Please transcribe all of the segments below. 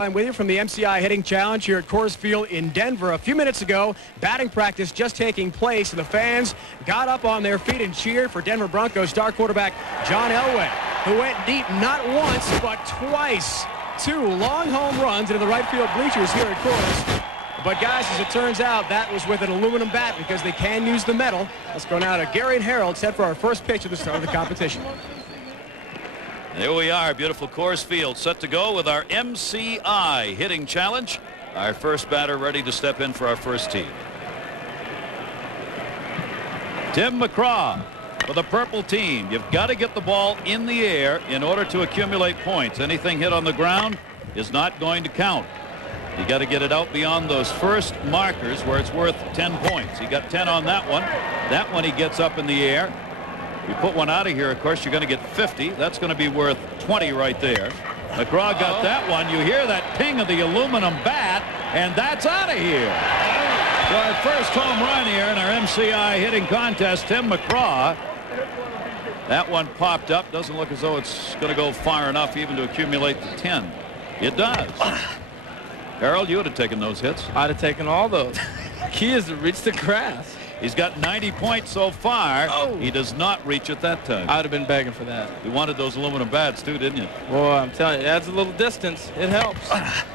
I'm with you from the MCI Hitting Challenge here at Coors Field in Denver. A few minutes ago, batting practice just taking place, and the fans got up on their feet and cheered for Denver Broncos star quarterback John Elway, who went deep not once but twice. 2 long home runs into the right field bleachers here at Coors. But guys, as it turns out, that was with an aluminum bat because they can use the metal. Let's go now to Gary and Harold, set for our first pitch at the start of the competition. There we are, beautiful Coors Field, set to go with our MCI Hitting Challenge. Our first batter ready to step in for our first tee. Tim McGraw for the purple team. You've got to get the ball in the air in order to accumulate points. Anything hit on the ground is not going to count. You got to get it out beyond those first markers where it's worth 10 points. He got 10 on that one. That one he gets up in the air. You put one out of here, of course, you're going to get 50. That's going to be worth 20 right there. McGraw got that one. You hear that ping of the aluminum bat, and that's out of here. So our first home run here in our MCI hitting contest, Tim McGraw. That one popped up. Doesn't look as though it's going to go far enough even to accumulate the 10. It does. Harold, you would have taken those hits. I'd have taken all those. Key is to reach the grass. He's got 90 points so far. He does not reach it that time. I would have been begging for that. You wanted those aluminum bats too, didn't you? Boy, I'm telling you, it adds a little distance. It helps.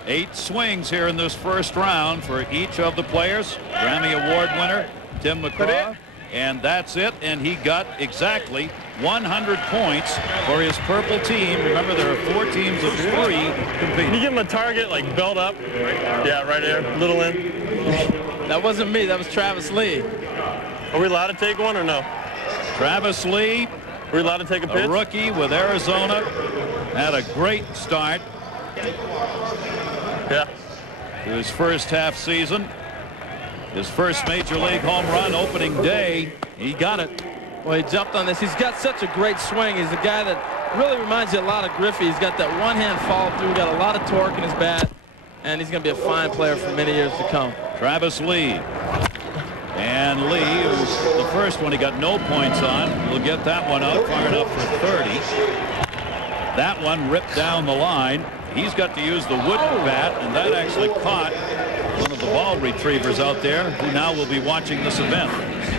8 swings here in this first round for each of the players. Grammy Award winner Tim McGraw. And that's it. And he got exactly 100 points for his purple team. Remember, there are 4 teams of 3 competing. Can you give him a target, like belt up? Yeah, right there, little in. That wasn't me. That was Travis Lee. Are we allowed to take one or no? Travis Lee, Are we allowed to take a pitch? a rookie with Arizona, had a great start Yeah. to his first half season. His first major league home run opening day. He got it. Well, he jumped on this. He's got such a great swing. He's a guy that really reminds you a lot of Griffey. He's got that one-hand follow through, got a lot of torque in his bat, and he's going to be a fine player for many years to come. Travis Lee. And Lee, who's the first one he got no points on, will get that one out far enough for 30. That one ripped down the line. He's got to use the wooden bat, and that actually caught one of the ball retrievers out there who now will be watching this event.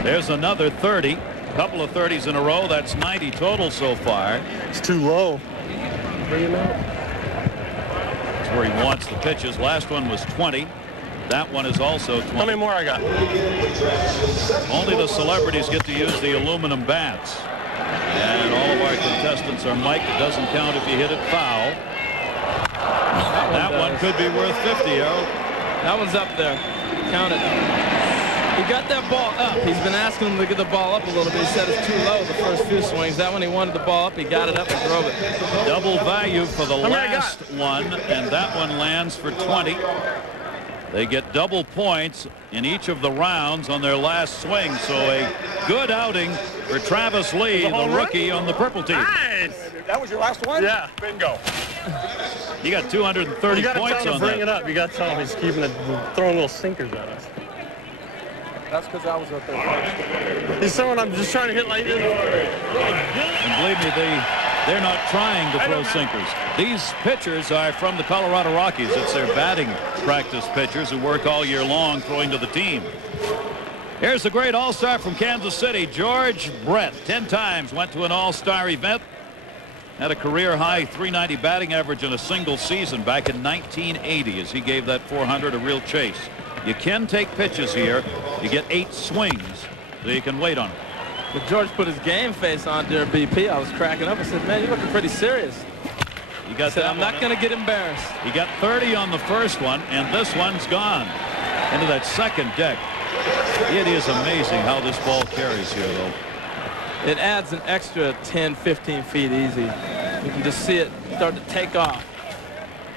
There's another 30. A couple of 30s in a row. That's 90 total so far. It's too low. Bring him out. That's where he wants the pitches. Last one was 20. That one is also 20. How many more I got? Only the celebrities get to use the aluminum bats. And all of our contestants are mic'd. It doesn't count if you hit it foul. That one could be worth 50, Harold. That one's up there. Count it. He got that ball up. He's been asking him to get the ball up a little bit. He said it's too low the first few swings. That one he wanted the ball up. He got it up and drove it. Double value for the last one, and that one lands for 20. They get double points in each of the rounds on their last swing. So a good outing for Travis Lee, the rookie on the purple team. Nice. That was your last one? Yeah. Bingo. He got 230 You got to points tell him on to bring that. it up. You got to tell him he's keeping it, throwing little sinkers at us. That's because I was up there. He's someone I'm just trying to hit like this. And believe me, they're not trying to throw sinkers. These pitchers are from the Colorado Rockies. It's their batting practice pitchers who work all year long throwing to the team. Here's the great all-star from Kansas City, George Brett. 10 times went to an all-star event. Had a career-high 390 batting average in a single season back in 1980 as he gave that 400 a real chase. You can take pitches here. You get 8 swings, so you can wait on it. But George put his game face on during BP. I was cracking up. I said, man, you're looking pretty serious. He got said, that I'm not going to get embarrassed. He got 30 on the first one, and this one's gone into that second deck. It is amazing how this ball carries here, though. It adds an extra 10, 15 feet easy. You can just see it start to take off.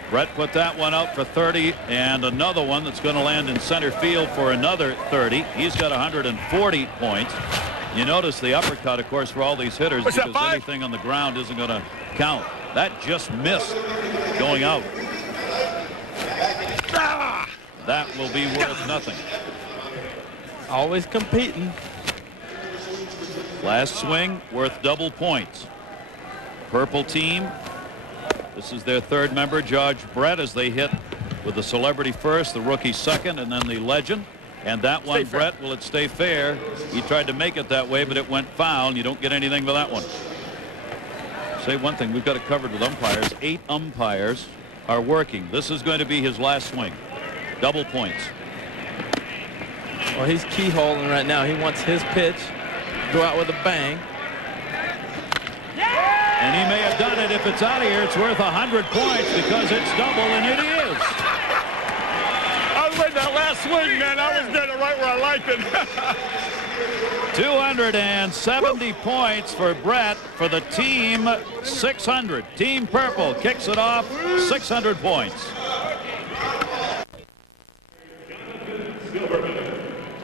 Brett put that one out for 30, and another one that's going to land in center field for another 30. He's got 140 points. You notice the uppercut, of course, for all these hitters, because anything on the ground isn't going to count. That just missed going out. That will be worth nothing. Always competing. Last swing worth double points. Purple team This is their third member, George Brett, as they hit with the celebrity first, the rookie second, and then the legend. And that one, Brett, will it stay fair? He tried to make it that way, but it went foul, and you don't get anything for that one. Say one thing, we've got it covered with umpires. 8 umpires are working. This is going to be his last swing. Double points. Well, he's keyholing right now. He wants his pitch to go out with a bang. And he may have done it. If it's out of here, it's worth 100 points because it's double, and it is. I was with that last swing, man. I was getting it right where I liked it. 270 points for Brett for the team 600. Team Purple kicks it off, 600 points.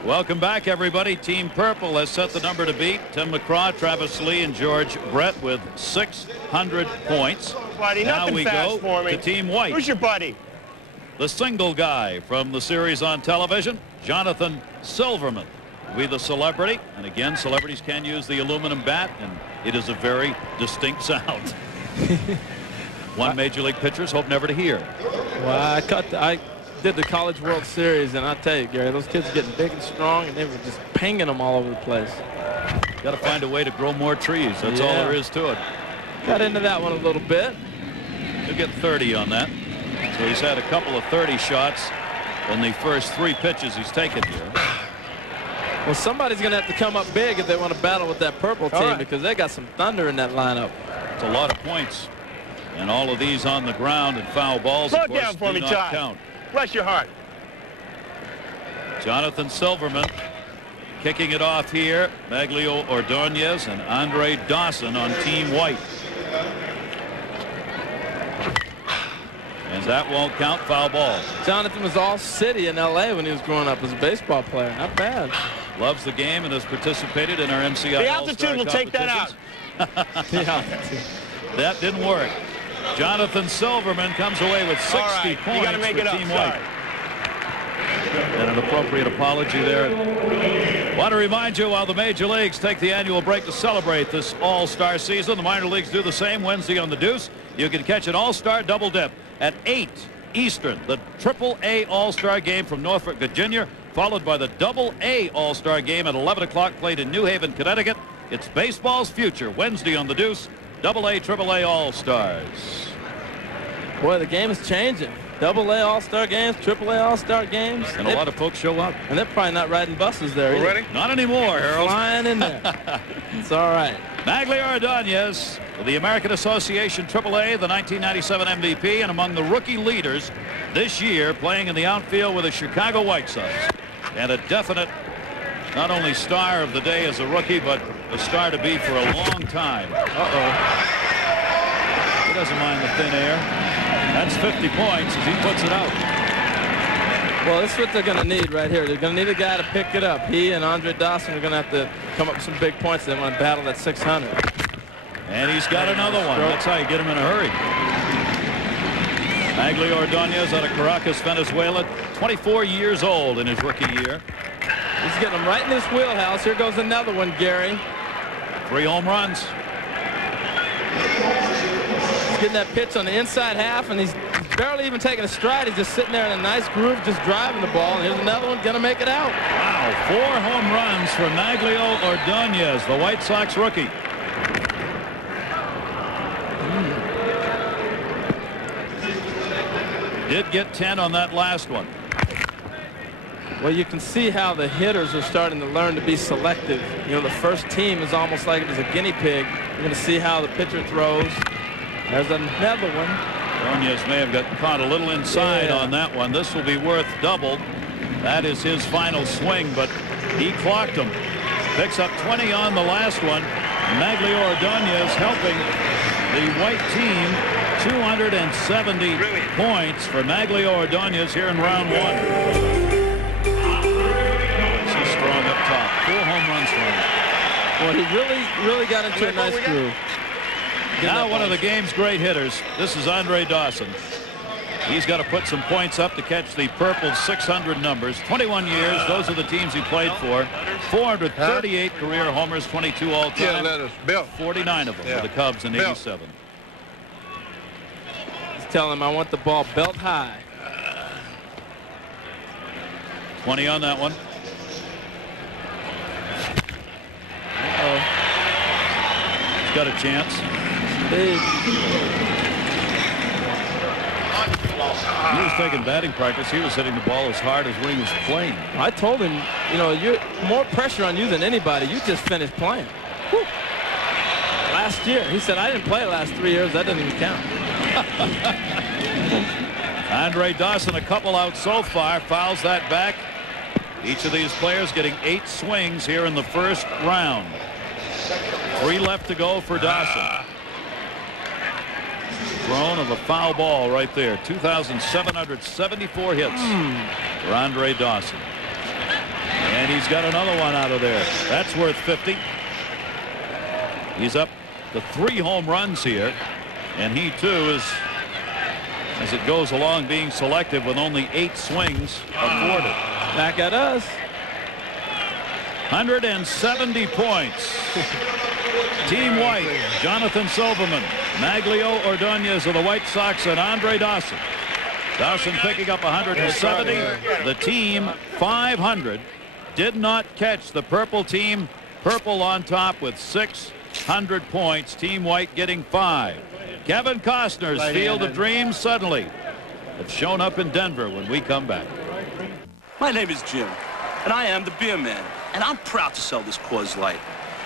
Welcome back, everybody. Team Purple has set the number to beat. Tim McGraw, Travis Lee, and George Brett with 600 points. Buddy, now we go for me. to Team White. Who's your buddy? The single guy from the series on television, Jonathan Silverman, will be the celebrity. And again, celebrities can use the aluminum bat, and it is a very distinct sound. One major league pitchers hope never to hear. Well, I did the College World Series, and I tell you, Gary, those kids are getting big and strong, and they were just pinging them all over the place. Got to find a way to grow more trees. That's all there is to it. Got into that one a little bit. He'll get 30 on that. So he's had a couple of 30 shots in the first 3 pitches he's taken here. Well, somebody's going to have to come up big if they want to battle with that Purple team, because they got some thunder in that lineup. It's a lot of points. And all of these on the ground, and foul balls, Slow of course, down for me, do not Todd. count. Bless your heart. Jonathan Silverman kicking it off here. Magglio, Ordonez, and Andre Dawson on Team White. And that won't count. Foul ball. Jonathan was all city in L.A. when he was growing up as a baseball player. Not bad. Loves the game and has participated in our MCI The All-Star altitude will take that out. That didn't work. Jonathan Silverman comes away with 60 points you gotta make for it up. Team White. And an appropriate apology there. Want to remind you, while the major leagues take the annual break to celebrate this all-star season, the minor leagues do the same. Wednesday on the Deuce, you can catch an all-star double dip at 8 Eastern, the Triple-A All-Star game from Norfolk, Virginia, followed by the Double-A All-Star game at 11 o'clock, played in New Haven, Connecticut. It's baseball's future. Wednesday on the Deuce, Double-A, Triple-A All-Stars. Boy, the game is changing. Double-A All-Star games, Triple-A All-Star games. And a lot of folks show up. And they're probably not riding buses there either. Ready? Not anymore, Harold. Flying in there. It's all right. Magglio Ordonez with the American Association AAA, the 1997 MVP, and among the rookie leaders this year, playing in the outfield with the Chicago White Sox. And a definite, not only star of the day as a rookie, but a star to be for a long time. He doesn't mind the thin air. That's 50 points as he puts it out. Well, this is what they're going to need right here. They're going to need a guy to pick it up. He and Andre Dawson are going to have to come up with some big points. They want to battle that 600. And he's got another one. That's how you get him in a hurry. Magglio Ordonez out of Caracas, Venezuela, 24 years old in his rookie year. He's getting them right in his wheelhouse. Here goes another one, Gary. 3 home runs. He's getting that pitch on the inside half, and he's barely even taking a stride. He's just sitting there in a nice groove, just driving the ball. And here's another one, going to make it out. Wow, 4 home runs for Magglio Ordonez, the White Sox rookie. Did get 10 on that last one. Well, you can see how the hitters are starting to learn to be selective. You know, the first team is almost like it was a guinea pig. You're going to see how the pitcher throws. There's another one. Ordonez may have got caught a little inside on that one. This will be worth double. That is his final swing, but he clocked him. Picks up 20 on the last one. Magglio Ordonez helping the white team. 270 points for Magglio Ordonez here in round 1. He's strong up top. 4 home runs for him. Well, he really got into a nice groove. Now one of the game's great hitters. This is Andre Dawson. He's got to put some points up to catch the Purple 600 numbers. 21 years. Those are the teams he played for. 438 career homers, 22 all-time. 49 of them for the Cubs in '87. telling him, I want the ball belt high. 20 on that one. He's got a chance. Big. He was taking batting practice. He was hitting the ball as hard as when he was playing. I told him, you know, you're more pressure on you than anybody. You just finished playing. Whew. Last year, he said, I didn't play the last 3 years. That doesn't even count. Andre Dawson, a couple out so far, fouls that back. Each of these players getting 8 swings here in the first round. 3 left to go for Dawson. Thrown of a foul ball right there. 2,774 hits for Andre Dawson. And he's got another one out of there. That's worth 50. He's up to 3 home runs here. And he too is, as it goes along, being selective with only 8 swings afforded. Back at us. 170 points. Team White, Jonathan Silverman, Magglio, Ordonez of the White Sox, and Andre Dawson. Dawson picking up 170. The team 500. Did not catch the purple team. Purple on top with 600 points. Team White getting 5. Kevin Costner's Field of Dreams suddenly have shown up in Denver when we come back. My name is Jim, and I am the beer man, and I'm proud to sell this Coors Light.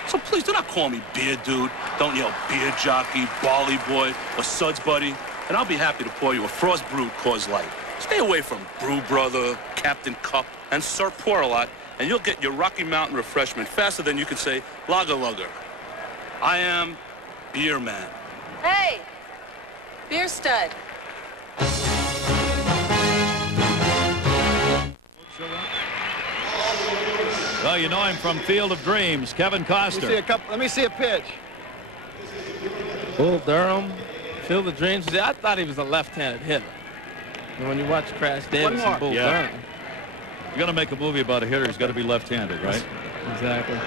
So please do not call me beer dude. Don't yell beer jockey, barley boy, or suds buddy, and I'll be happy to pour you a frost brewed Coors Light. Stay away from Brew Brother, Captain Cup, and Sir Pour-A-Lot, and you'll get your Rocky Mountain refreshment faster than you can say lager lugger. I am beer man. Hey, beer stud. Well, you know him from Field of Dreams, Kevin Costner. Let me see a pitch. Bull Durham, Field of Dreams. I thought he was a left-handed hitter. And when you watch Crash Davis and Bull Durham. You're going to make a movie about a hitter who's got to be left-handed, right? Exactly.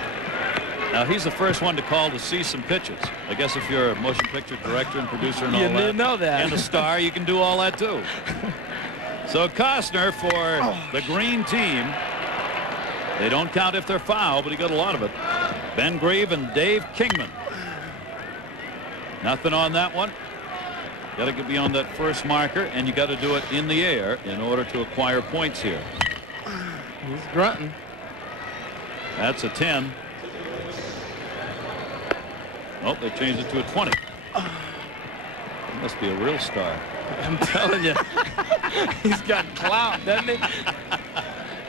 Now, he's the first one to call to see some pitches. I guess if you're a motion picture director and producer and all that. You didn't know that. And a star, you can do all that, too. So Costner for the green team. They don't count if they're foul, but he got a lot of it. Ben Grieve and Dave Kingman. Nothing on that one. Got to get beyond that first marker, and you got to do it in the air in order to acquire points here. He's grunting. That's a 10. Oh, they changed it to a 20. He must be a real star. I'm telling you. He's got clout, doesn't he?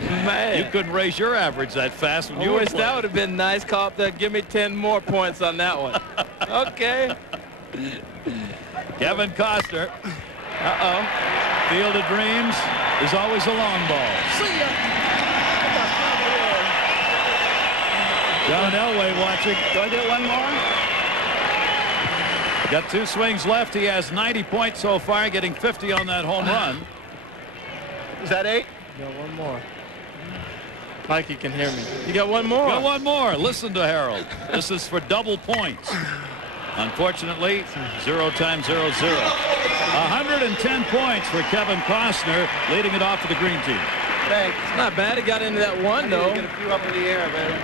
Man. You couldn't raise your average that fast when you were wish playing. that would have been nice. Call up there. Give me 10 more points on that one. Okay. Kevin Costner. Uh-oh. Field of Dreams is always a long ball. See ya. John Elway watching. Do I get one more? Got 2 swings left. He has 90 points so far, getting 50 on that home run. Is that 8? Got one more. Like you can hear me. You got one more. Got one more. Listen to Harold. This is for double points. Unfortunately, 0 times 0, 0. 110 points for Kevin Costner, leading it off for the green team. Thanks. It's not bad. He got into that one, though. Get a few up in the air, baby.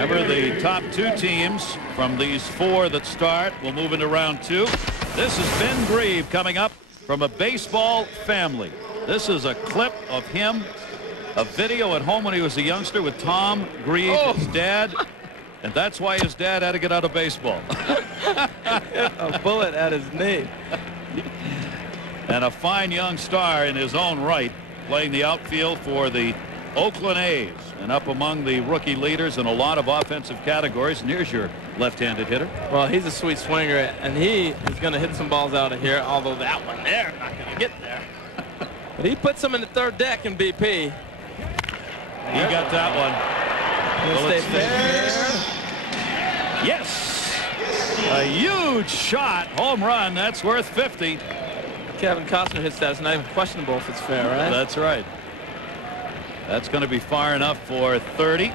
Remember, the top 2 teams from these 4 that start will move into round 2. This is Ben Grieve coming up from a baseball family. This is a clip of him, a video at home when he was a youngster with Tom Grieve, his dad. And that's why his dad had to get out of baseball. A bullet at his knee. And a fine young star in his own right, playing the outfield for the Oakland A's and up among the rookie leaders in a lot of offensive categories. And here's your left-handed hitter. Well, he's a sweet swinger, and he is going to hit some balls out of here, although that one there not going to get there. But he puts them in the third deck in BP. He got that one. Will stay fair. Yes. A huge shot. Home run. That's worth 50. Kevin Costner hits that. It's not even questionable if it's fair, right? That's right. That's going to be far enough for 30.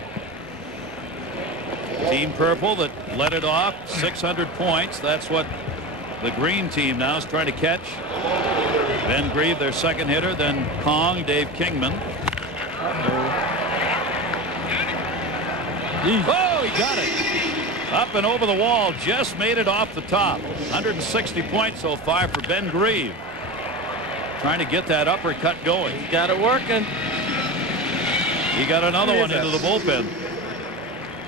Team Purple that led it off. 600 points. That's what The green team now is trying to catch Ben Grieve, their second hitter, then Kong, Dave Kingman. Oh, he got it. Up and over the wall, just made it off the top. 160 points so far for Ben Grieve. Trying to get that uppercut going. He's got it working. He got another one into the bullpen.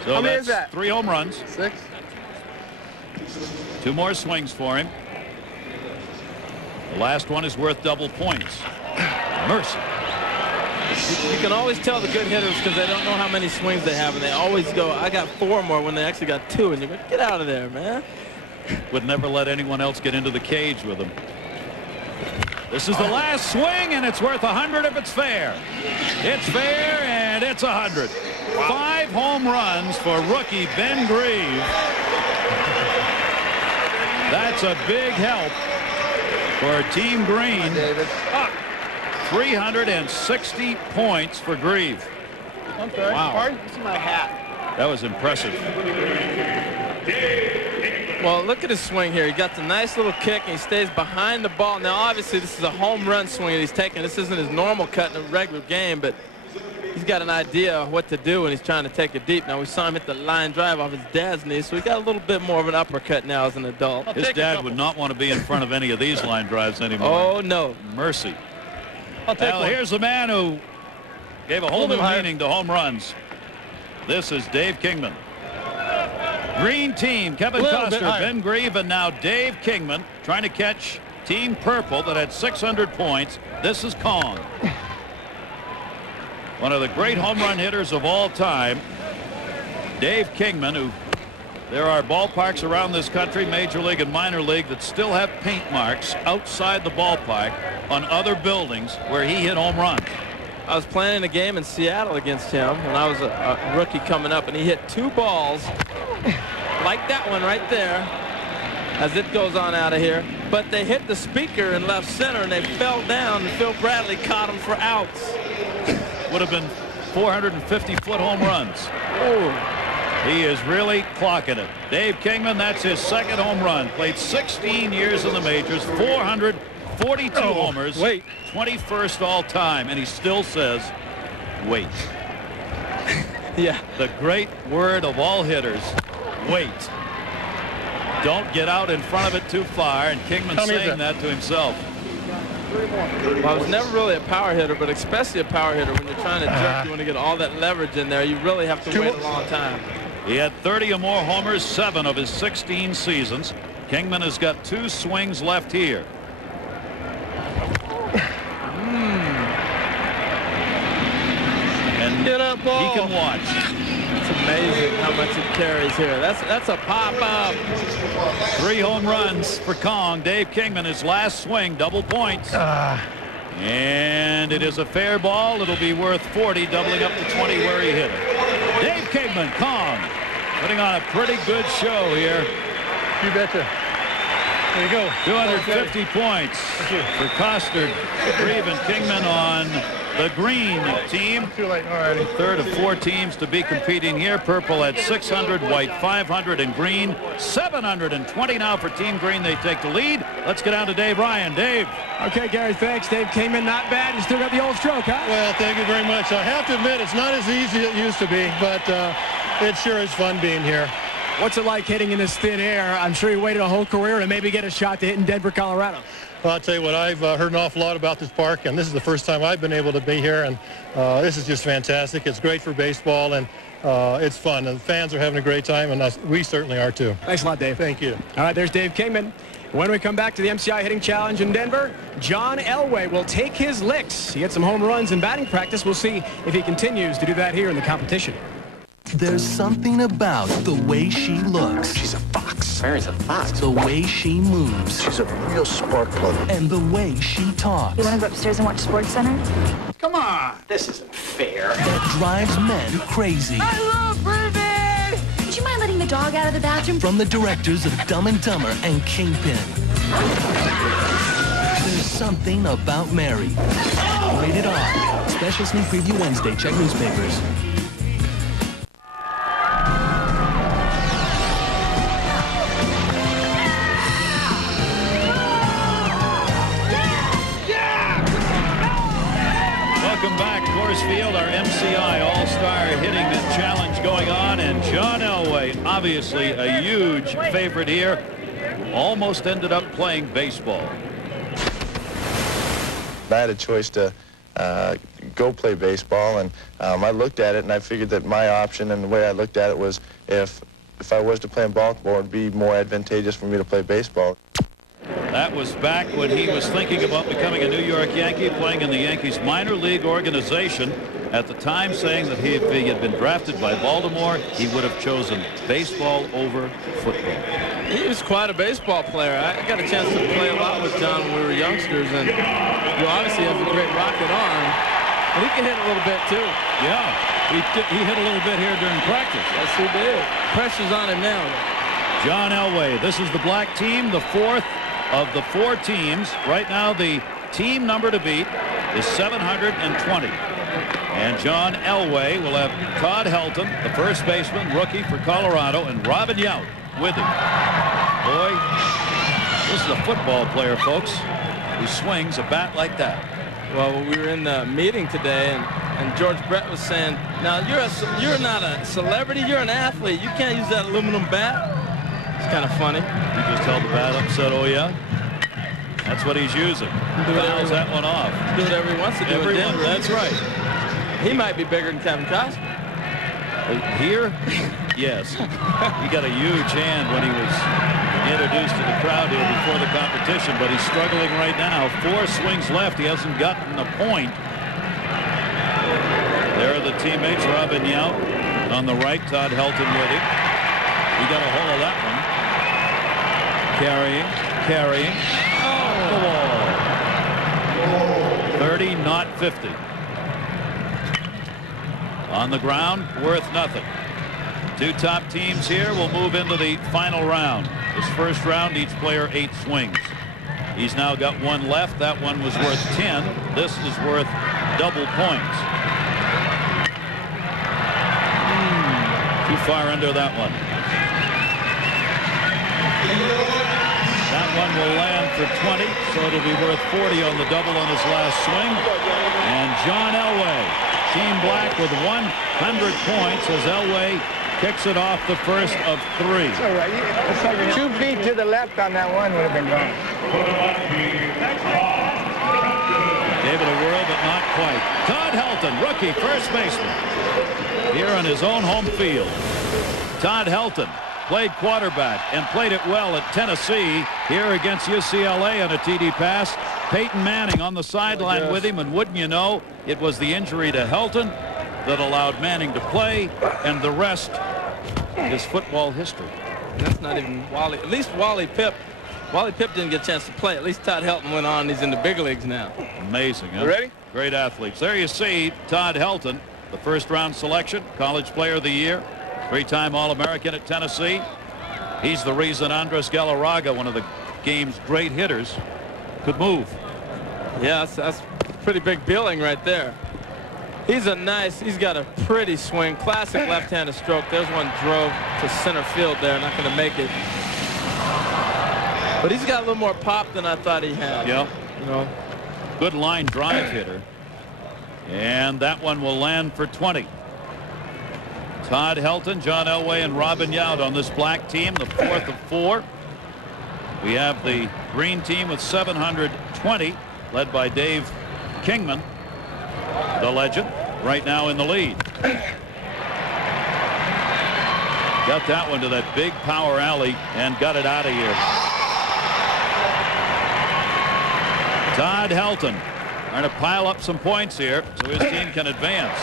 So that's 3 home runs. 6. 2 more swings for him. The last one is worth double points. Mercy. You can always tell the good hitters because they don't know how many swings they have, and they always go, I got 4 more when they actually got 2, and you go, get out of there, man. Would never let anyone else get into the cage with him. This is the last swing, and it's worth 100 if it's fair. It's fair, and it's 100. 5 home runs for rookie Ben Grieve. That's a big help for Team Green. 360 points for Grieve. Okay. Wow. This is my hat. That was impressive. Well, look at his swing here. He got the nice little kick, and he stays behind the ball. Now, obviously, this is a home run swing that he's taking. This isn't his normal cut in a regular game, but he's got an idea of what to do, and he's trying to take it deep. Now, we saw him hit the line drive off his dad's knee, so he got a little bit more of an uppercut now as an adult. His dad would not want to be in front of any of these line drives anymore. Oh, no. Mercy. Well, here's the man who gave a whole new meaning to home runs. This is Dave Kingman. Green team, Kevin Costner, Ben Grieve, and now Dave Kingman trying to catch Team Purple that had 600 points. This is Kong. One of the great home run hitters of all time, Dave Kingman, who there are ballparks around this country, major league and minor league, that still have paint marks outside the ballpark on other buildings where he hit home runs. I was playing a game in Seattle against him when I was a rookie coming up, and he hit 2 balls like that one right there as it goes on out of here. But they hit the speaker in left center, and they fell down, and Phil Bradley caught them for outs. Would have been 450-foot home runs. Oh. He is really clocking it. Dave Kingman, that's his second home run. Played 16 years in the majors, 442 homers, 21st all time, and he still says, wait. Yeah. The great word of all hitters, wait. Don't get out in front of it too far, and Kingman saying that to himself. Well, I was never really a power hitter, but especially a power hitter when you're trying to jerk, you want to get all that leverage in there. You really have to wait a long time. He had 30 or more homers, 7 of his 16 seasons. Kingman has got 2 swings left here. And get up, ball. He can watch. It's amazing how much it carries here. That's a pop-up. 3 home runs for Kong. Dave Kingman, his last swing, double points. And it is a fair ball. It'll be worth 40, doubling up to 20 where he hit it. Dave Kingman, Kong, putting on a pretty good show here. You betcha. There you go. 250 points for Costner, Grieve, and Kingman on the green team. Too late already. Third of 4 teams to be competing here. Purple at 600, white 500, and green 720 now for Team Green. They take the lead. Let's get down to Dave Ryan. Dave. Okay, Gary, thanks. Dave Kingman, not bad. You still got the old stroke, huh? Well, thank you very much. I have to admit, it's not as easy as it used to be, but it sure is fun being here. What's it like hitting in this thin air? I'm sure you waited a whole career to maybe get a shot to hit in Denver, Colorado. Well, I'll tell you what, I've heard an awful lot about this park, and this is the first time I've been able to be here, and this is just fantastic. It's great for baseball, and it's fun. And the fans are having a great time, and we certainly are too. Thanks a lot, Dave. Thank you. All right, there's Dave Kingman. When we come back to the MCI Hitting Challenge in Denver, John Elway will take his licks. He had some home runs in batting practice. We'll see if he continues to do that here in the competition. There's something about the way she looks. She's a fox. Mary's a fox. The way she moves. She's a real spark plug. And the way she talks. You want to go upstairs and watch SportsCenter? Come on. This isn't fair. That drives men crazy. I love Ruben! Would you mind letting the dog out of the bathroom? From the directors of Dumb and Dumber and Kingpin. There's something about Mary. Rated R. Special sneak preview Wednesday. Check newspapers. Welcome back. Coors Field, our MCI All-Star hitting challenge going on, and John Elway, obviously a huge favorite here, almost ended up playing baseball. I had a choice to go play baseball, and I looked at it and I figured that my option, and the way I looked at it, was if I was to play in Baltimore, it would be more advantageous for me to play baseball. That was back when he was thinking about becoming a New York Yankee, playing in the Yankees minor league organization. At the time, saying that if he had been drafted by Baltimore, he would have chosen baseball over football. He was quite a baseball player. I got a chance to play a lot with John when we were youngsters, and he obviously has a great rocket arm, and he can hit a little bit too. Yeah, he hit a little bit here during practice. Yes, he did. Pressure's on him now. John Elway, this is the black team, the fourth of the 4 teams. Right now, the team number to beat is 720. And John Elway will have Todd Helton, the first baseman, rookie for Colorado, and Robin Yount with him. Boy, this is a football player, folks, who swings a bat like that. Well, we were in the meeting today, and George Brett was saying, now you're not a celebrity, you're an athlete. You can't use that aluminum bat. It's kind of funny. He just held the bat up and said, oh, yeah? That's what he's using. Fouls that one off. Do whatever he wants to do in Denver. That's right. He might be bigger than Kevin Costner. Here? Yes. He got a huge hand when he was introduced to the crowd here before the competition, but he's struggling right now. 4 swings left. He hasn't gotten a point. There are the teammates, Robin Yount. On the right, Todd Helton with him. He got a hold of that one. Carrying. Oh, 30, not 50. On the ground, worth nothing. 2 top teams here will move into the final round. This first round, each player 8 swings. He's now got 1 left. That one was worth 10. This is worth double points. Too far under that one. That one will land for 20, so it'll be worth 40 on the double on his last swing. And John Elway, Team Black, with 100 points as Elway kicks it off the first of 3. It's all right. It's like 2 feet to the left on that one would have been gone. Gave it a whirl, but not quite. Todd Helton, rookie first baseman, here on his own home field. Todd Helton played quarterback and played it well at Tennessee. Here against UCLA on a TD pass. Peyton Manning on the sideline with him, and wouldn't you know, it was the injury to Helton that allowed Manning to play, and the rest is football history. And that's not even Wally. At least Wally Pipp. Wally Pipp didn't get a chance to play. At least Todd Helton went on. He's in the big leagues now. Amazing, huh? You ready? Great athletes. There you see Todd Helton, the first-round selection, College Player of the Year, 3-time All-American at Tennessee. He's the reason Andres Galarraga, one of the game's great hitters, could move. Yeah, that's pretty big billing right there. He's got a pretty swing, classic left-handed stroke. There's one drove to center field there, not going to make it. But he's got a little more pop than I thought he had. Yeah. You know, good line drive hitter. And that one will land for 20. Todd Helton, John Elway, and Robin Yount on this black team, the 4th of 4. We have the green team with 720, led by Dave Kingman, the legend, right now in the lead. Got that one to that big power alley and got it out of here. Todd Helton trying to pile up some points here so his team can advance.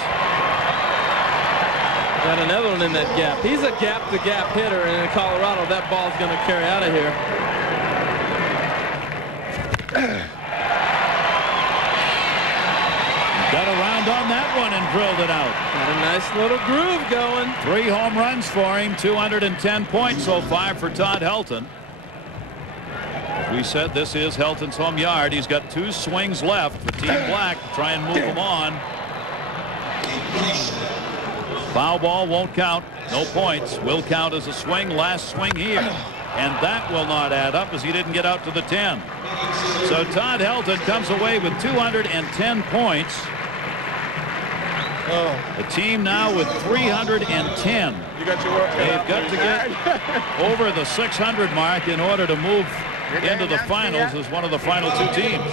Got another one in that gap. He's a gap-to-gap hitter, and in Colorado, that ball's going to carry out of here. Got around on that one and drilled it out. Got a nice little groove going. 3 home runs for him, 210 points so far for Todd Helton. As we said, this is Helton's home yard. He's got 2 swings left for Team Black to try and move him on. Foul ball won't count. No points. Will count as a swing. Last swing here. And that will not add up as he didn't get out to the 10. So Todd Helton comes away with 210 points. Oh. The team now with 310. You got your work cut They've out got to get over the 600 mark in order to move into the finals as one of the final two teams.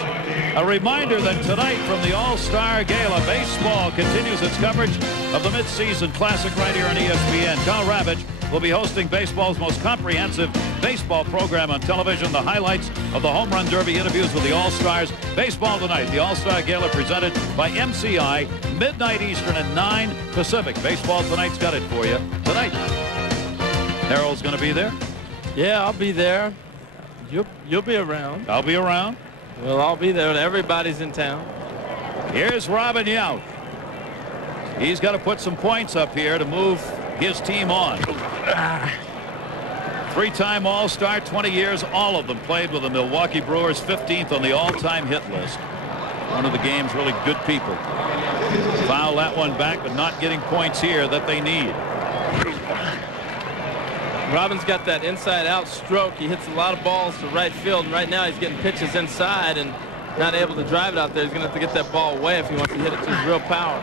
A reminder that tonight from the All-Star Gala, baseball continues its coverage of the midseason classic right here on ESPN. Kyle Ravitch will be hosting baseball's most comprehensive baseball program on television. The highlights of the Home Run Derby, interviews with the All-Stars. Baseball tonight, the All-Star Gala presented by MCI, midnight Eastern and 9 Pacific. Baseball tonight's got it for you tonight. Harold's going to be there? Yeah, I'll be there. You'll be around. I'll be around. Well, I'll be there. Everybody's in town. Here's Robin Yount. He's got to put some points up here to move his team on. Three-time All-Star, 20 years, all of them played with the Milwaukee Brewers, 15th on the all-time hit list. One of the game's really good people. Foul that one back, but not getting points here that they need. Robin's got that inside-out stroke. He hits a lot of balls to right field, and right now he's getting pitches inside and not able to drive it out there. He's going to have to get that ball away if he wants to hit it to his real power.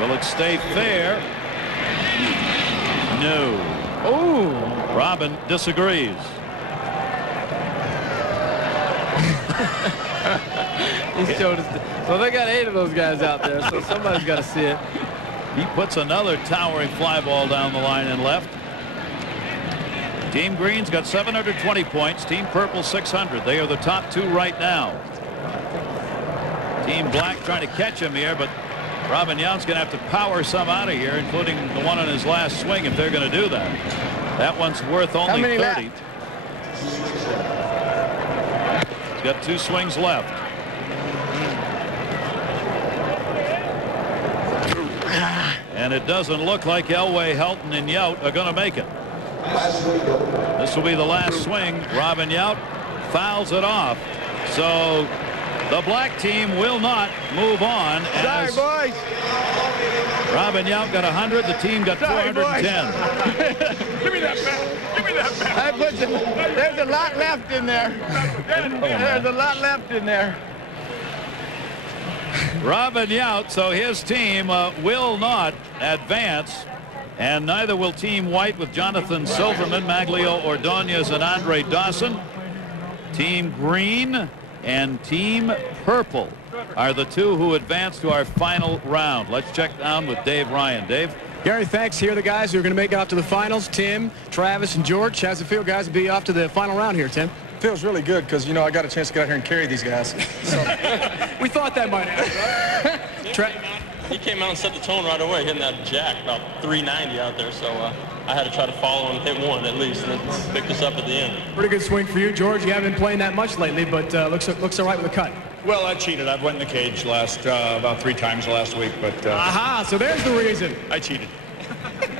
Will it stay fair? No. Oh. Robin disagrees. He showed us. So they got 8 of those guys out there, so somebody's got to see it. He puts another towering fly ball down the line and left. Team Green's got 720 points. Team Purple 600. They are the top two right now. Team Black trying to catch him here, but Robin Yount's going to have to power some out of here, including the one on his last swing, if they're going to do that. That one's worth only 30. He's got 2 swings left. And it doesn't look like Elway, Helton, and Yount are going to make it. This will be the last swing. Robin Yount fouls it off. So the black team will not move on. Sorry, boys. Robin Yount got 100. The team got 410. Give me that bat. Give me that bat. There's a lot left in there. There's a lot left in there. Robin Yount, so his team will not advance. And neither will Team White with Jonathan Silverman, Magglio, Ordonez, and Andre Dawson. Team Green and Team Purple are the two who advance to our final round. Let's check down with Dave Ryan. Dave? Gary, thanks. Here are the guys who are going to make it off to the finals. Tim, Travis, and George. How's it feel, guys, to be off to the final round here, Tim? Feels really good because, you know, I got a chance to get out here and carry these guys. So. We thought that might happen. He came out and set the tone right away, hitting that jack about 390 out there. So I had to try to follow and hit one at least, and then picked us up at the end. Pretty good swing for you, George. You haven't been playing that much lately, but looks all right with the cut. Well, I cheated. I went in the cage about 3 times last week, but... Aha, so there's the reason. I cheated.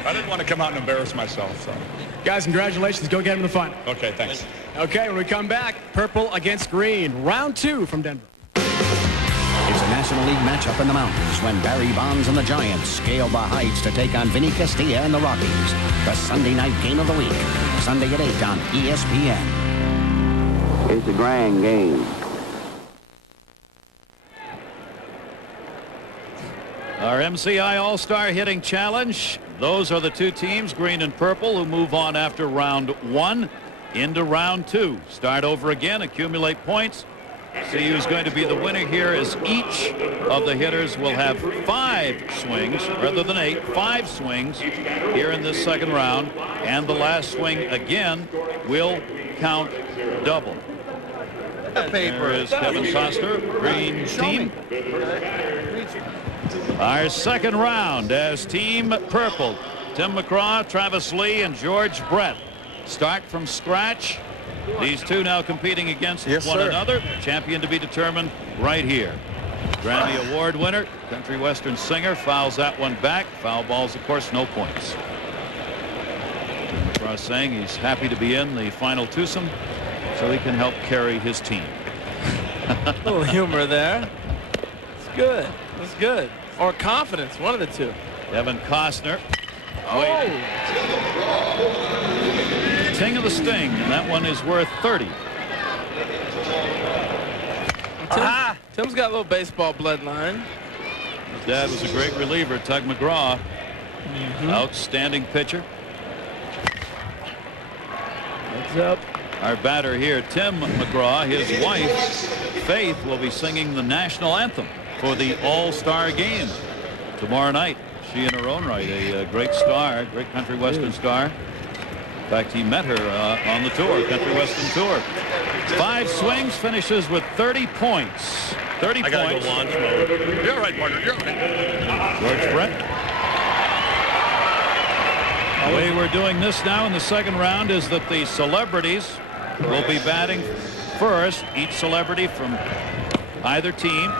I didn't want to come out and embarrass myself, so... Guys, congratulations. Go get him in the final. Okay, thanks. Okay, when we come back, Purple against Green. Round 2 from Denver. It's a National League matchup in the mountains when Barry Bonds and the Giants scale the heights to take on Vinny Castilla and the Rockies. The Sunday night game of the week. Sunday at 8 on ESPN. It's a grand game. Our MCI All-Star Hitting Challenge. Those are the two teams, Green and Purple, who move on after round 1 into round 2. Start over again, accumulate points. See who's going to be the winner here, as each of the hitters will have 5 swings rather than 8. 5 swings here in this second round, and the last swing again will count double. There is Kevin Costner, Green's team. Our second round as Team Purple, Tim McGraw, Travis Lee, and George Brett start from scratch. These two now competing against one another. Champion to be determined right here. Grammy Award winner, country western singer, fouls that one back. Foul balls, of course, no points. McGraw saying he's happy to be in the final twosome so he can help carry his team. A little humor there. It's good. It's good. Or confidence, one of the two. Kevin Costner. Ting of the sting, and that one is worth 30. Tim's got a little baseball bloodline. His dad was a great reliever, Tug McGraw. Outstanding pitcher. What's up? Our batter here, Tim McGraw, his wife, Faith, will be singing the national anthem for the All-Star game tomorrow night. She in her own right, a great star, great country western star. In fact, he met her on the tour, country western tour. 5 swings, finishes with 30 points. 30 I gotta points. go launch mode. You're right, partner. You're right. George Brett. The way we're doing this now in the second round is that the celebrities will be batting first, each celebrity from either team,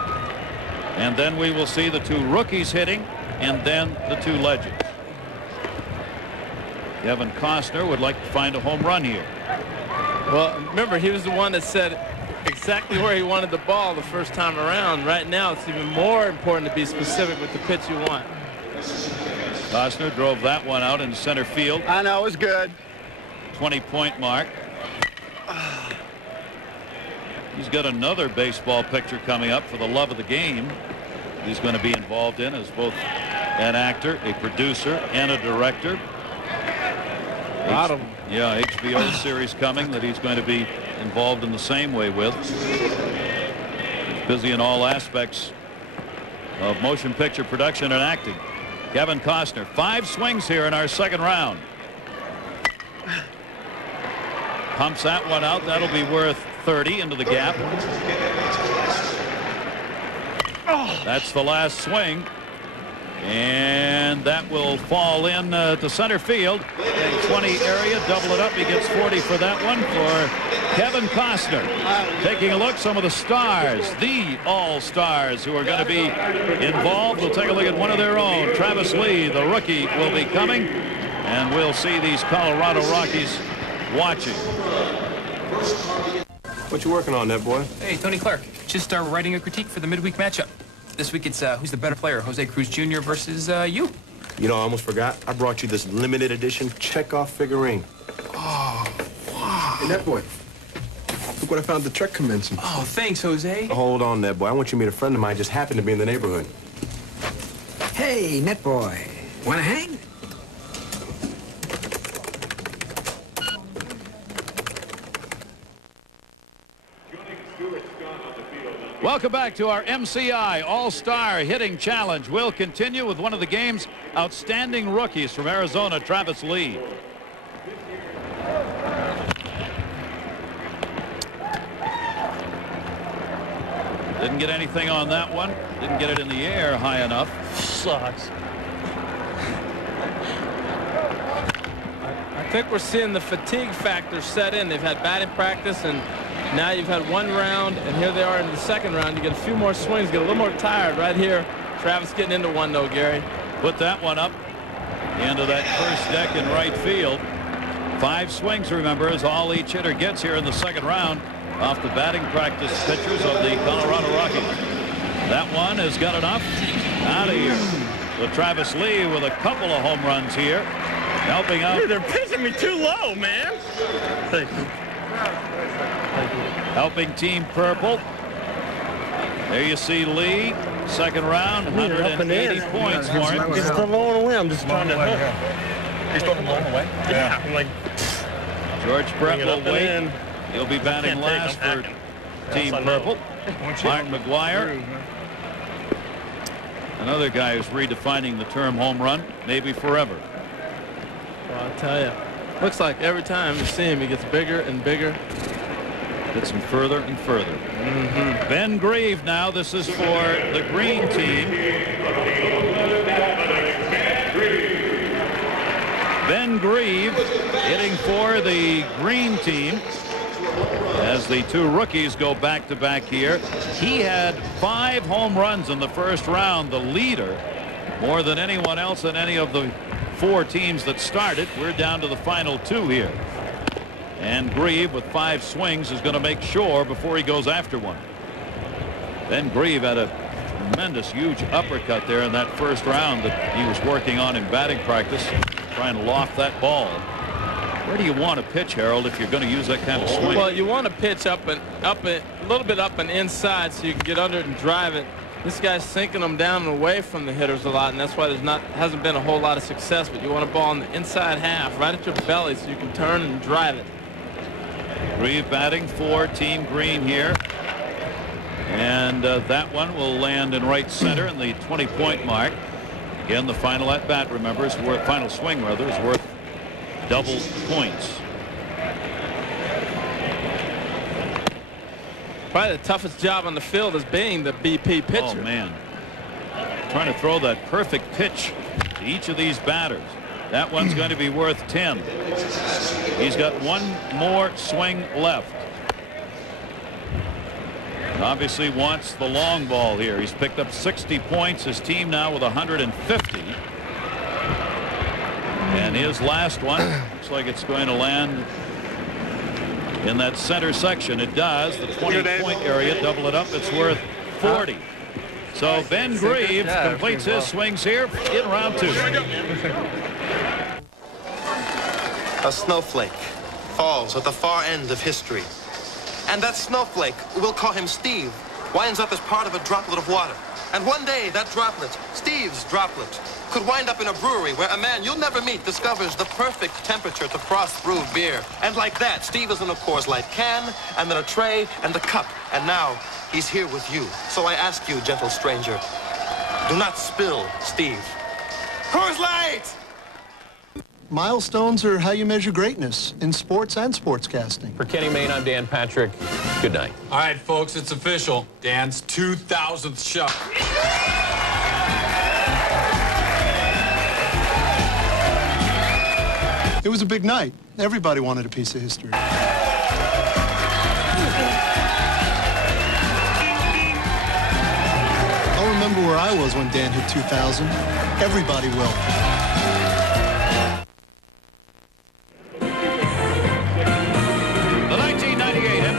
and then we will see the 2 rookies hitting, and then the 2 legends. Kevin Costner would like to find a home run here. Well, remember, he was the one that said exactly where he wanted the ball the first time around. Right now, it's even more important to be specific with the pitch you want. Costner drove that one out in center field. I know, it's good. 20-point mark. He's got another baseball picture coming up for the love of the game. He's going to be involved in as both an actor, a producer, and a director. Yeah, HBO series coming that he's going to be involved in the same way with. He's busy in all aspects of motion picture production and acting. Kevin Costner, 5 swings here in our second round. Pumps that one out. That'll be worth 30 into the gap. That's the last swing. And that will fall in to center field. 20 area, double it up. He gets 40 for that one for Kevin Costner. Taking a look, some of the stars, the all-stars who are going to be involved. We'll take a look at one of their own. Travis Lee, the rookie, will be coming. And we'll see these Colorado Rockies watching. What you working on, that boy? Hey, Tony Clark. Just writing a critique for the midweek matchup. This week it's who's the better player, Jose Cruz Jr. versus you. You know, I almost forgot. I brought you this limited edition Chekhov figurine. Oh, wow. Hey, that boy. Look what I found at the truck convention. Oh, thanks, Jose. Hold on, that boy. I want you to meet a friend of mine just happened to be in the neighborhood. Hey, Netboy. Wanna hang? Welcome back to our MCI All-Star Hitting Challenge. We'll continue with one of the game's outstanding rookies from Arizona, Travis Lee. Didn't get anything on that one. Didn't get it in the air high enough. Sucks. I think we're seeing the fatigue factor set in. They've had batting practice, and now you've had 1 round, and here they are in the second round. You get a few more swings, get a little more tired right here. Travis getting into one, though, Gary. Put that one up into that first deck in right field. 5 swings, remember, is all each hitter gets here in the second round off the batting practice pitchers of the Colorado Rockies. That one has got enough. Out of here. So Travis Lee with a couple of home runs here. Helping out. Dude, they're pitching me too low, man. Thank you. Helping Team Purple. There you see Lee. Second round, 180 points for him. It's the blowing away. I'm just trying to hook. He's throwing blowing away? Yeah. I'm like. George Brett will wait. He'll be batting last for Team Purple. Martin McGuire. Another guy who's redefining the term home run, maybe forever. Well, I'll tell you. Looks like every time you see him, he gets bigger and bigger. Gets him further and further. Ben Grieve now. This is for the green team. Ben Grieve hitting for the green team as the 2 rookies go back-to-back here. He had 5 home runs in the first round, the leader, more than anyone else in any of the 4 teams that started. We're down to the final 2 here. And Grieve with 5 swings is going to make sure before he goes after one. Ben Grieve had a tremendous, huge uppercut there in that first round that he was working on in batting practice, trying to loft that ball. Where do you want to pitch, Harold, if you're going to use that kind of swing? Well, you want to pitch up and a little bit up and inside so you can get under it and drive it This guy's sinking them down and away from the hitters a lot, and that's why there's hasn't been a whole lot of success. But you want a ball in the inside half, right at your belly, so you can turn and drive it. Grieve batting for Team Green here. And that one will land in right center in the 20-point mark. Again, the final at bat, remember, is worth, final swing rather, is worth double points. Probably the toughest job on the field is being the BP pitcher. Oh man, trying to throw that perfect pitch to each of these batters. That one's going to be worth 10. He's got one more swing left. Obviously wants the long ball here. He's picked up 60 points. His team now with 150. And his last one looks like it's going to land in that center section. It does. The 20-point area, double it up. It's worth 40. So Ben Grieve completes his swings here in round 2. A snowflake falls at the far end of history. And that snowflake, we'll call him Steve, winds up as part of a droplet of water. And one day, that droplet, Steve's droplet, could wind up in a brewery where a man you'll never meet discovers the perfect temperature to frost-brew beer. And like that, Steve is in a Coors Light can, and then a tray, and a cup. And now, he's here with you. So I ask you, gentle stranger, do not spill, Steve. Coors Light! Milestones are how you measure greatness in sports and sportscasting. For Kenny Mayne, I'm Dan Patrick. Good night. All right, folks, it's official. Dan's 2,000th show. It was a big night. Everybody wanted a piece of history. I'll remember where I was when Dan hit 2,000. Everybody will.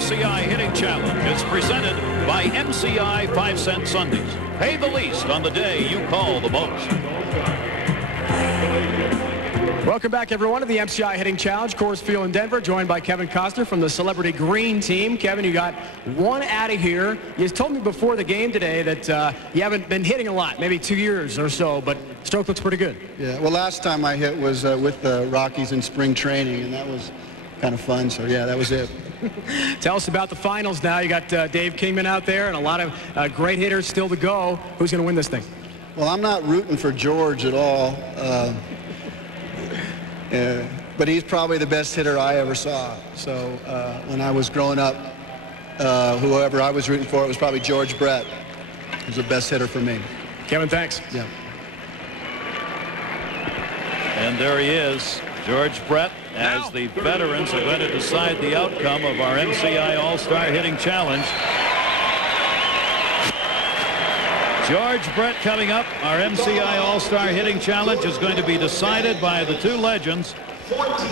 MCI Hitting Challenge is presented by MCI 5-cent Sundays. Pay the least on the day you call the most. Welcome back, everyone, to the MCI Hitting Challenge. Coors Field in Denver, joined by Kevin Costner from the Celebrity Green team. Kevin, you got one out of here. You told me before the game today that you haven't been hitting a lot, maybe 2 years or so, but stroke looks pretty good. Yeah, well, last time I hit was with the Rockies in spring training, and that was kind of fun, so yeah, that was it. Tell us about the finals now. You got Dave Kingman out there and a lot of great hitters still to go. Who's going to win this thing? Well, I'm not rooting for George at all, but he's probably the best hitter I ever saw. So when I was growing up, whoever I was rooting for, it was probably George Brett. He was the best hitter for me. Kevin, thanks. Yeah. And there he is, George Brett. As the veterans are going to decide the outcome of our MCI All-Star Hitting Challenge. George Brett coming up. Our MCI All-Star Hitting Challenge is going to be decided by the two legends,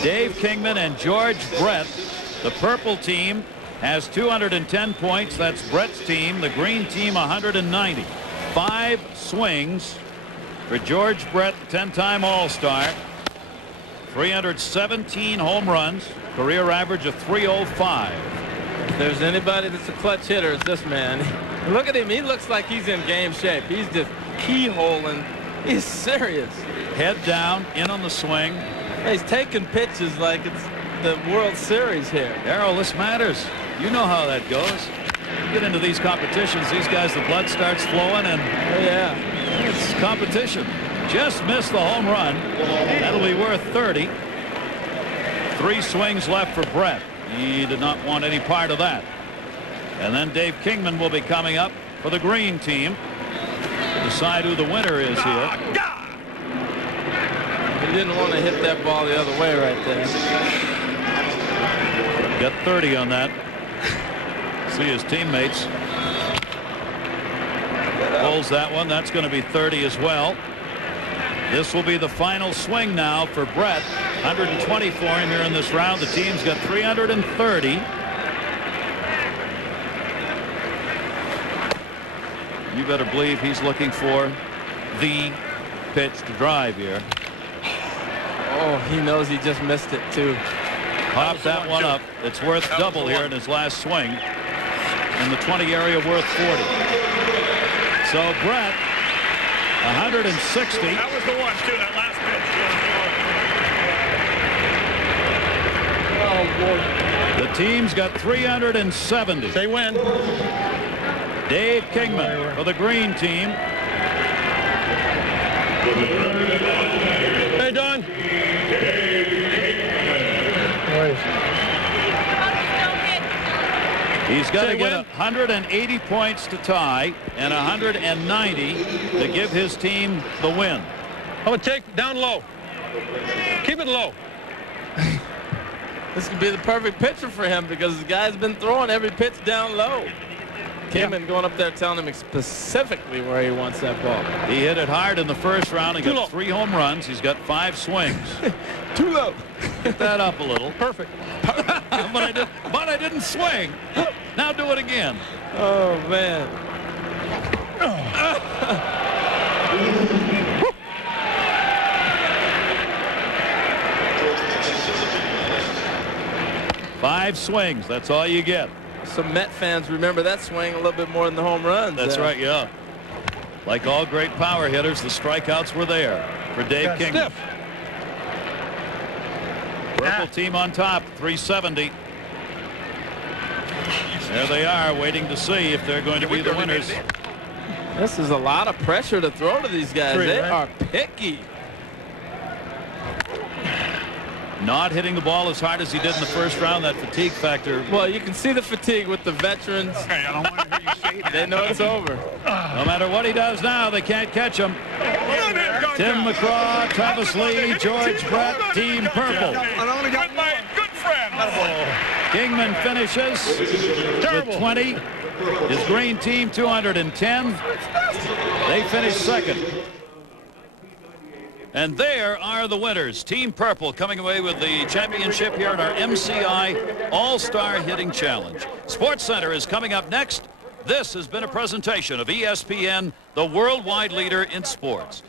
Dave Kingman and George Brett. The purple team has 210 points. That's Brett's team. The green team 190. 5 swings for George Brett, 10-time All-Star. 317 home runs, career average of 305. If there's anybody that's a clutch hitter, it's this man. Look at him. He looks like he's in game shape. He's just keyholing. He's serious. Head down, in on the swing. He's taking pitches like it's the World Series here. Darryl, this matters. You know how that goes. You get into these competitions, these guys, the blood starts flowing, and it's competition. Just missed the home run. That'll be worth 30. 3 swings left for Brett. He did not want any part of that. And then Dave Kingman will be coming up for the green team to decide who the winner is here. He didn't want to hit that ball the other way right there. Got 30 on that. See his teammates. Pulls that one. That's going to be 30 as well. This will be the final swing now for Brett. 120 for him here in this round. The team's got 330. You better believe he's looking for the pitch to drive here. Oh, he knows he just missed it too. Pop that one up. It's worth double here in his last swing. In the 20 area, worth 40. So Brett, 160. That was the one, too, that last pitch. The team's got 370. They win. Dave Kingman for the green team. Hey, Don. He's got to get 180 points to tie and 190 to give his team the win. I'm going to take down low. Keep it low. This could be the perfect pitcher for him because the guy's been throwing every pitch down low. Kingman going up there telling him specifically where he wants that ball. He hit it hard in the first round. He got 3 home runs. He's got 5 swings. Too low. Get that up a little. Perfect. but I didn't swing. Now do it again. Oh, man. 5 swings. That's all you get. Some Met fans remember that swing a little bit more than the home runs. That's right, yeah. Like all great power hitters, the strikeouts were there for Dave Kingman. Purple team on top, 370. There they are, waiting to see if they're going to be the winners. This is a lot of pressure to throw to these guys. They are picky. Not hitting the ball as hard as he did in the first round. That fatigue factor. Well, you can see the fatigue with the veterans. Hey, I don't want to hear you say that. They know it's over. No matter what he does now, they can't catch him. Tim McGraw, Travis Lee, George Brett, Team Purple. With my good friend. Kingman finishes with 20. His green team 210. They finish second. And there are the winners. Team Purple coming away with the championship here at our MCI All-Star Hitting Challenge. Sports Center is coming up next. This has been a presentation of ESPN, the worldwide leader in sports.